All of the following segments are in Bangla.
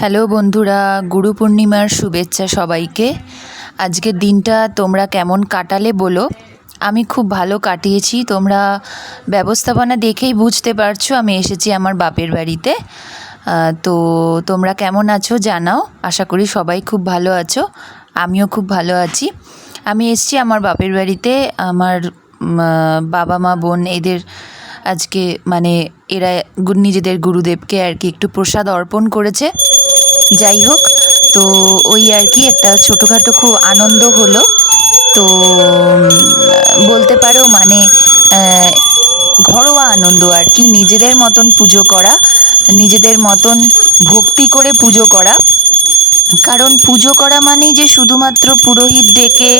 হ্যালো বন্ধুরা, গুরু পূর্ণিমার শুভেচ্ছা সবাইকে। আজকের দিনটা তোমরা কেমন কাটালে বলো। আমি খুব ভালো কাটিয়েছি। তোমরা ব্যবস্থাপনা দেখেই বুঝতে পারছো আমি এসেছি আমার বাপের বাড়িতে। তো তোমরা কেমন আছো জানাও। আশা করি সবাই খুব ভালো আছো, আমিও খুব ভালো আছি। আমি এসেছি আমার বাপের বাড়িতে। আমার বাবা মা বোন এদের আজকে এরা নিজেদের গুরুদেবকে আর কি একটু প্রসাদ অর্পণ করেছে। যাই হোক, তো ওই আর কি একটা ছোটোখাটো খুব আনন্দ হলো। তো বলতে পারো ঘরোয়া আনন্দ আর কি, নিজেদের মতন পুজো করা, নিজেদের মতন ভক্তি করে পুজো করা। কারণ পুজো করা মানেই যে শুধুমাত্র পুরোহিত ডেকে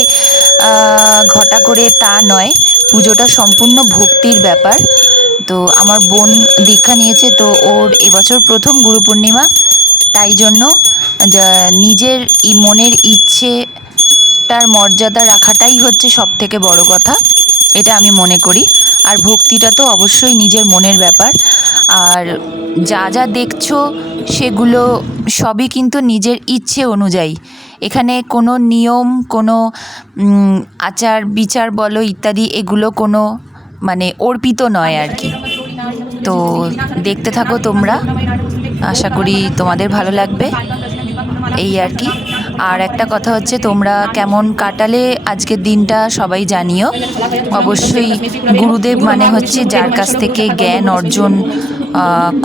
ঘটা করে তা নয়, পুজোটা সম্পূর্ণ ভক্তির ব্যাপার। তো আমার বোন দীক্ষা নিয়েছে, তো ওর এবছর প্রথম গুরু পূর্ণিমা, তাই জন্য নিজের মনের ইচ্ছেটার মর্যাদা রাখাটাই হচ্ছে সবথেকে বড় কথা, এটা আমি মনে করি। আর ভক্তিটা তো অবশ্যই নিজের মনের ব্যাপার। আর যা যা দেখছো সেগুলো সবই কিন্তু নিজের ইচ্ছে অনুযায়ী। এখানে কোনো নিয়ম, কোনো আচার বিচার বলো ইত্যাদি, এগুলো কোনো অর্পিত নয় আর কি। তো দেখতে থাকো তোমরা, আশা করি তোমাদের ভালো লাগবে, এই আর কি। আর একটা কথা হচ্ছে, তোমরা কেমন কাটালে আজকের দিনটা সবাই জানিও। অবশ্যই গুরুদেব হচ্ছে যার কাছ থেকে জ্ঞান অর্জন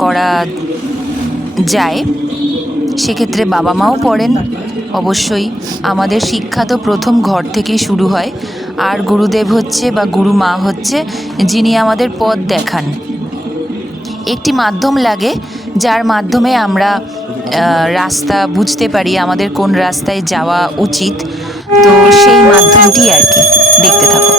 করা যায়, সেক্ষেত্রে বাবা মাও পড়েন অবশ্যই। আমাদের শিক্ষা তো প্রথম ঘর থেকেই শুরু হয়। আর গুরুদেব হচ্ছে বা গুরু মা হচ্ছে যিনি আমাদের পথ দেখান। একটি মাধ্যম লাগে যার মাধ্যমে আমরা রাস্তা বুঝতে পারি, আমাদের কোন রাস্তায় যাওয়া উচিত। তো সেই মাধ্যমটি আর কি, দেখতে থাকো।